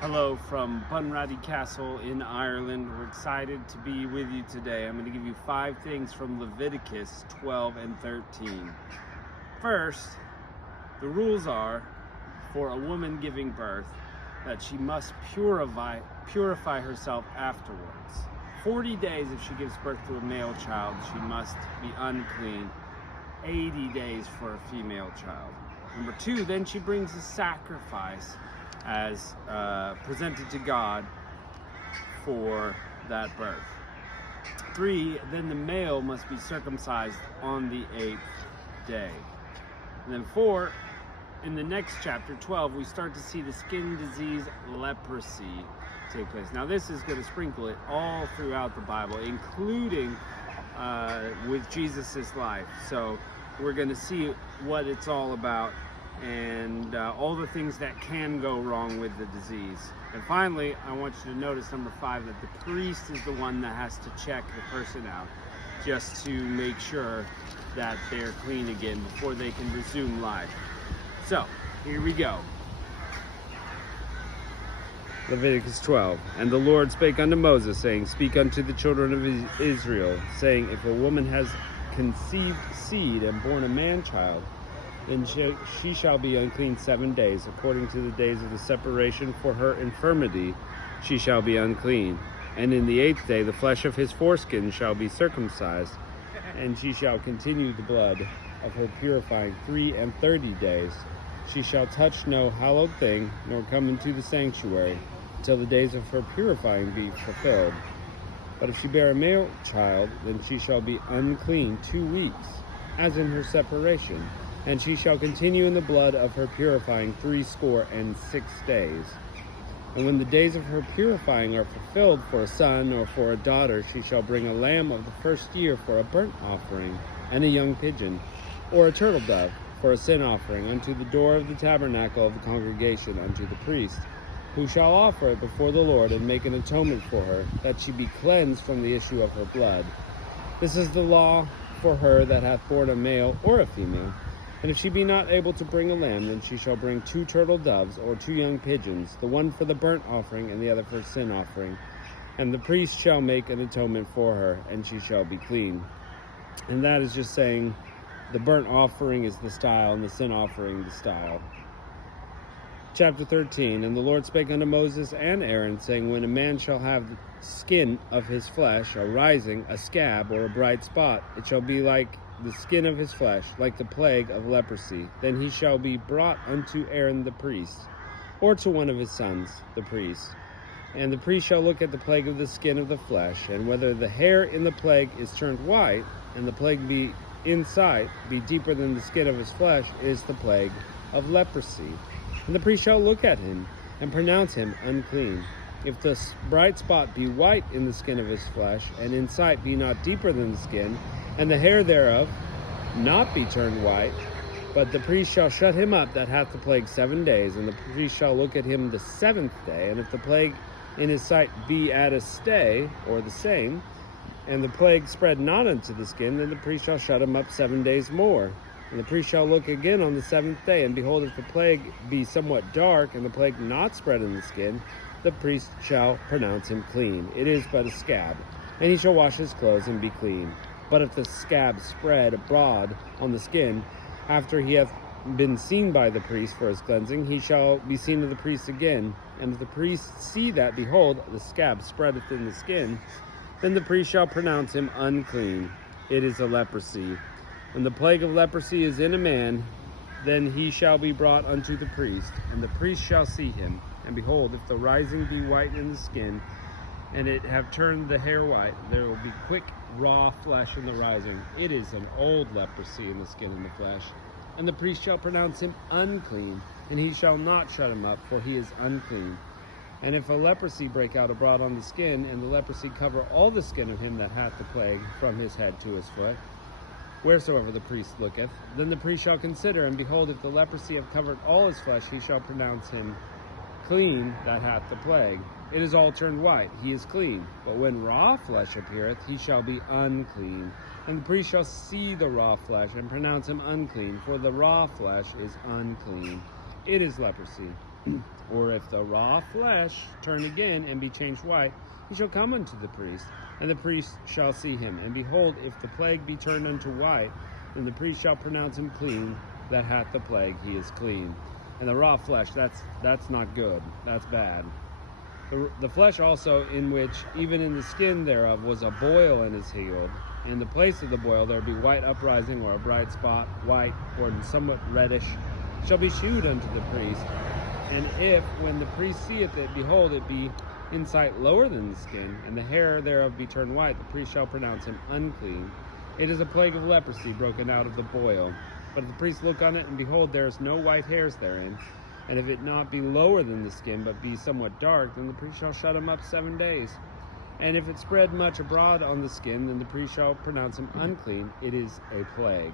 Hello from Bunratty Castle in Ireland. We're excited to be with you today. I'm going to give you 5 things from Leviticus 12 and 13. First, the rules are for a woman giving birth that she must purify herself afterwards. 40 days if she gives birth to a male child, she must be unclean. 80 days for a female child. Number 2, then she brings a sacrifice as presented to God for that birth. 3, then the male must be circumcised on the 8th day. And then 4, in the next chapter, 12, we start to see the skin disease leprosy take place. Now this is going to sprinkle it all throughout the Bible, including with Jesus' life. So we're going to see what it's all about and all the things that can go wrong with the disease. And finally, I want you to notice number 5, that the priest is the one that has to check the person out just to make sure that they're clean again before they can resume life. So, here we go. Leviticus 12. And the Lord spake unto Moses, saying, Speak unto the children of Israel, saying, If a woman has conceived seed and born a man-child, then she shall be unclean 7 days, according to the days of the separation for her infirmity she shall be unclean. And in the 8th day the flesh of his foreskin shall be circumcised, and she shall continue the blood of her purifying 30 days. She shall touch no hallowed thing, nor come into the sanctuary, till the days of her purifying be fulfilled. But if she bear a male child, then she shall be unclean 2 weeks, as in her separation. And she shall continue in the blood of her purifying 66 days. And when the days of her purifying are fulfilled for a son or for a daughter, she shall bring a lamb of the first year for a burnt offering, and a young pigeon, or a turtle dove, for a sin offering, unto the door of the tabernacle of the congregation, unto the priest, who shall offer it before the Lord, and make an atonement for her, that she be cleansed from the issue of her blood. This is the law for her that hath borne a male or a female. And if she be not able to bring a lamb, then she shall bring 2 turtle doves, or 2 young pigeons, the one for the burnt offering, and the other for the sin offering. And the priest shall make an atonement for her, and she shall be clean. And that is just saying the burnt offering is the style, and the sin offering the style. Chapter 13. And the Lord spake unto Moses and Aaron, saying, When a man shall have the skin of his flesh arising, a scab, or a bright spot, it shall be like the skin of his flesh, like the plague of leprosy. Then he shall be brought unto Aaron the priest, or to one of his sons, the priest. And the priest shall look at the plague of the skin of the flesh, and whether the hair in the plague is turned white, and the plague be in sight, be deeper than the skin of his flesh, is the plague of leprosy. And the priest shall look at him, and pronounce him unclean. If the bright spot be white in the skin of his flesh, and in sight be not deeper than the skin, and the hair thereof not be turned white, but the priest shall shut him up that hath the plague 7 days, and the priest shall look at him the 7th day. And if the plague in his sight be at a stay, or the same, and the plague spread not unto the skin, then the priest shall shut him up 7 days more. And the priest shall look again on the 7th day, and behold, if the plague be somewhat dark, and the plague not spread in the skin, the priest shall pronounce him clean. It is but a scab, and he shall wash his clothes and be clean. But if the scab spread abroad on the skin, after he hath been seen by the priest for his cleansing, he shall be seen of the priest again. And if the priest see that, behold, the scab spreadeth in the skin, then the priest shall pronounce him unclean. It is a leprosy. When the plague of leprosy is in a man, then he shall be brought unto the priest, and the priest shall see him. And behold, if the rising be white in the skin, and it have turned the hair white, there will be quick raw flesh in the rising. It is an old leprosy in the skin and the flesh. And the priest shall pronounce him unclean, and he shall not shut him up, for he is unclean. And if a leprosy break out abroad on the skin, and the leprosy cover all the skin of him that hath the plague, from his head to his foot, wheresoever the priest looketh, then the priest shall consider, and behold, if the leprosy have covered all his flesh, he shall pronounce him clean that hath the plague. It is all turned white, he is clean. But when raw flesh appeareth, he shall be unclean. And the priest shall see the raw flesh, and pronounce him unclean, for the raw flesh is unclean. It is leprosy. Or if the raw flesh turn again and be changed white, he shall come unto the priest, and the priest shall see him. And behold, if the plague be turned unto white, then the priest shall pronounce him clean that hath the plague, he is clean. And the raw flesh, that's not good, that's bad. The flesh also, in which even in the skin thereof was a boil and is healed. In the place of the boil there be white uprising, or a bright spot, white, or somewhat reddish, shall be shewed unto the priest. And if, when the priest seeth it, behold, it be in sight lower than the skin, and the hair thereof be turned white, the priest shall pronounce him unclean. It is a plague of leprosy broken out of the boil. But if the priest look on it, and behold, there is no white hairs therein, and if it not be lower than the skin, but be somewhat dark, then the priest shall shut him up 7 days. And if it spread much abroad on the skin, then the priest shall pronounce him unclean. It is a plague.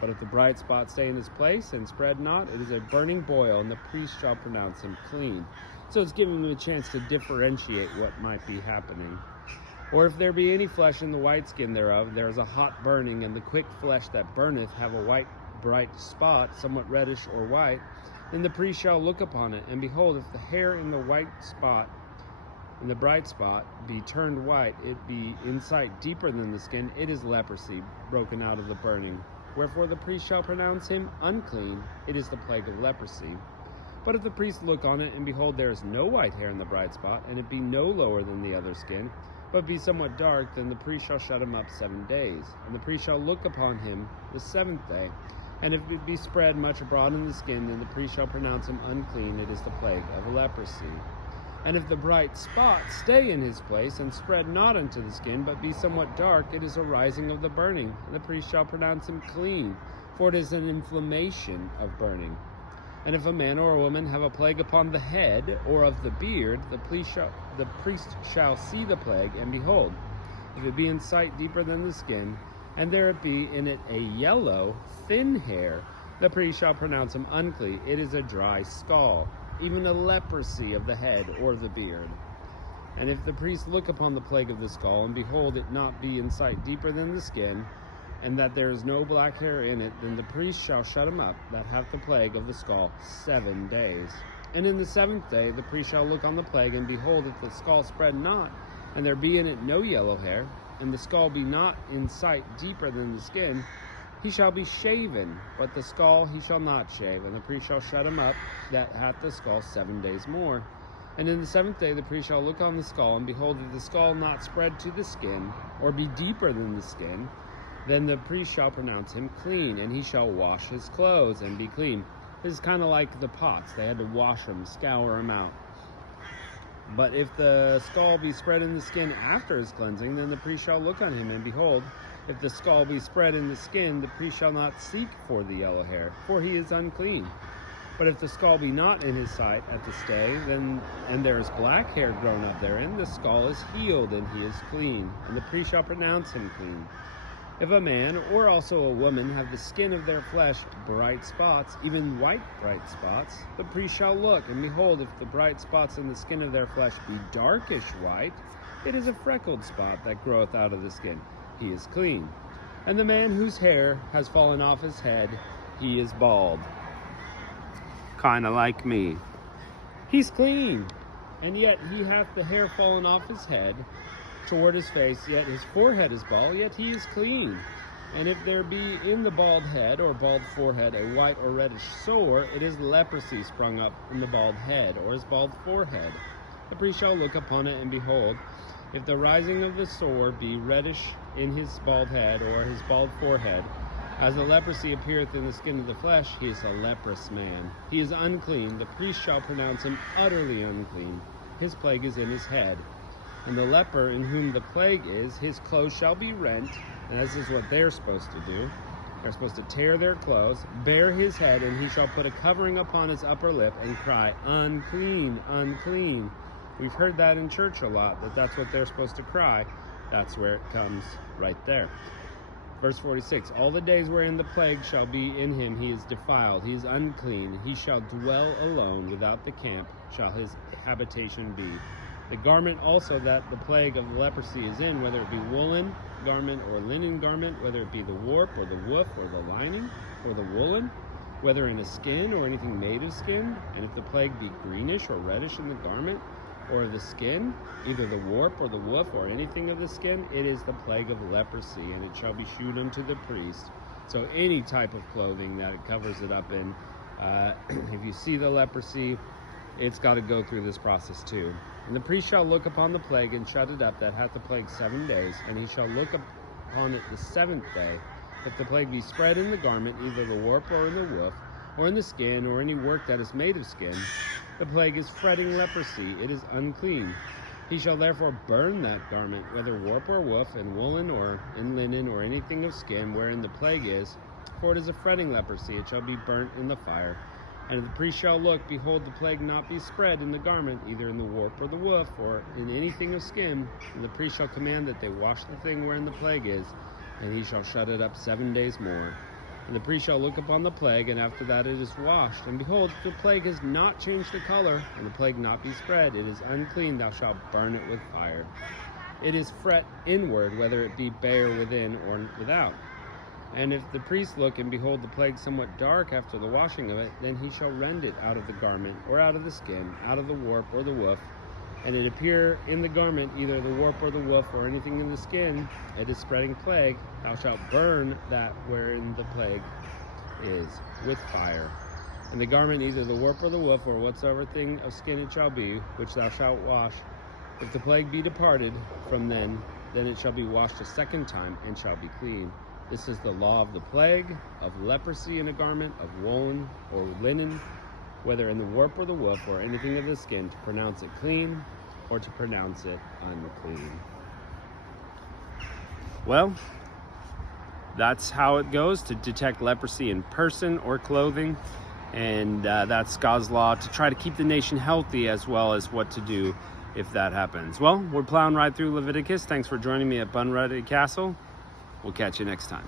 But if the bright spot stay in his place and spread not, it is a burning boil, and the priest shall pronounce him clean. So it's giving them a chance to differentiate what might be happening. Or if there be any flesh in the white skin thereof, there is a hot burning, and the quick flesh that burneth have a white bright spot, somewhat reddish or white, then the priest shall look upon it, and behold, if the hair in the white spot, in the bright spot, be turned white, it be in sight deeper than the skin, it is leprosy broken out of the burning. Wherefore the priest shall pronounce him unclean, it is the plague of leprosy. But if the priest look on it, and behold, there is no white hair in the bright spot, and it be no lower than the other skin, but be somewhat dark, then the priest shall shut him up 7 days. And the priest shall look upon him the 7th day. And if it be spread much abroad in the skin, then the priest shall pronounce him unclean, it is the plague of leprosy. And if the bright spot stay in his place, and spread not unto the skin, but be somewhat dark, it is a rising of the burning, and the priest shall pronounce him clean, for it is an inflammation of burning. And if a man or a woman have a plague upon the head, or of the beard, the priest shall see the plague, and behold, if it be in sight deeper than the skin, and there be in it a yellow, thin hair, the priest shall pronounce him unclean, it is a dry scall, even a leprosy of the head or the beard. And if the priest look upon the plague of the skull, and behold it not be in sight deeper than the skin, and that there is no black hair in it, then the priest shall shut him up that hath the plague of the skull 7 days. And in the 7th day the priest shall look on the plague, and behold, if the skull spread not, and there be in it no yellow hair, and the skull be not in sight deeper than the skin, he shall be shaven, but the skull he shall not shave, and the priest shall shut him up that hath the skull 7 days more. And in the 7th day the priest shall look on the skull, and behold, if the skull not spread to the skin, or be deeper than the skin, then the priest shall pronounce him clean, and he shall wash his clothes and be clean. This is kind of like the pots. They had to wash them, scour them out. But if the skull be spread in the skin after his cleansing, then the priest shall look on him, and behold, if the skull be spread in the skin, the priest shall not seek for the yellow hair, for he is unclean. But if the skull be not in his sight at the stay, and there is black hair grown up therein, the skull is healed, and he is clean, and the priest shall pronounce him clean. If a man or also a woman have the skin of their flesh bright spots, even white bright spots, the priest shall look, and behold, if the bright spots in the skin of their flesh be darkish white, it is a freckled spot that groweth out of the skin. He is clean. And the man whose hair has fallen off his head, he is bald. Kind of like me. He's clean, and yet he hath the hair fallen off his head toward his face, yet his forehead is bald, yet he is clean. And if there be in the bald head or bald forehead a white or reddish sore, it is leprosy sprung up in the bald head or his bald forehead. The priest shall look upon it, and behold, if the rising of the sore be reddish in his bald head or his bald forehead, as the leprosy appeareth in the skin of the flesh, he is a leprous man. He is unclean. The priest shall pronounce him utterly unclean. His plague is in his head. And the leper in whom the plague is, his clothes shall be rent. And this is what they're supposed to do. They're supposed to tear their clothes, bare his head, and he shall put a covering upon his upper lip and cry, unclean, unclean. We've heard that in church a lot, that that's what they're supposed to cry. That's where it comes right there. Verse 46, all the days wherein the plague shall be in him, he is defiled, he is unclean. He shall dwell alone without the camp, shall his habitation be. The garment also that the plague of leprosy is in, whether it be woolen garment or linen garment, whether it be the warp or the woof or the lining or the woolen, whether in a skin or anything made of skin, and if the plague be greenish or reddish in the garment or of the skin, either the warp or the woof or anything of the skin, it is the plague of leprosy, and it shall be shewed unto the priest. So any type of clothing that it covers it up in, if you see the leprosy, it's got to go through this process too. And the priest shall look upon the plague and shut it up that hath the plague 7 days, and he shall look upon it the 7th day. If the plague be spread in the garment, either the warp or in the woof, or in the skin, or any work that is made of skin, the plague is fretting leprosy, it is unclean. He shall therefore burn that garment, whether warp or woof, in woolen or in linen, or anything of skin, wherein the plague is, for it is a fretting leprosy, it shall be burnt in the fire. And if the priest shall look, behold, the plague not be spread in the garment, either in the warp or the woof, or in anything of skin, and the priest shall command that they wash the thing wherein the plague is, and he shall shut it up 7 days more. And the priest shall look upon the plague, and after that it is washed. And behold, if the plague has not changed the color, and the plague not be spread, it is unclean, thou shalt burn it with fire. It is fret inward, whether it be bare within or without. And if the priest look, and behold the plague somewhat dark after the washing of it, then he shall rend it out of the garment, or out of the skin, out of the warp or the woof, and it appear in the garment, either the warp or the woof, or anything in the skin, it is spreading plague, thou shalt burn that wherein the plague is, with fire. And the garment, either the warp or the woof, or whatsoever thing of skin it shall be, which thou shalt wash, if the plague be departed from then it shall be washed a 2nd time, and shall be clean. This is the law of the plague, of leprosy in a garment, of woolen or linen, whether in the warp or the woof, or anything of the skin, to pronounce it clean, or to pronounce it unclean. Well, that's how it goes to detect leprosy in person or clothing. And that's God's law to try to keep the nation healthy, as well as what to do if that happens. Well, we're plowing right through Leviticus. Thanks for joining me at Bunready Castle. We'll catch you next time.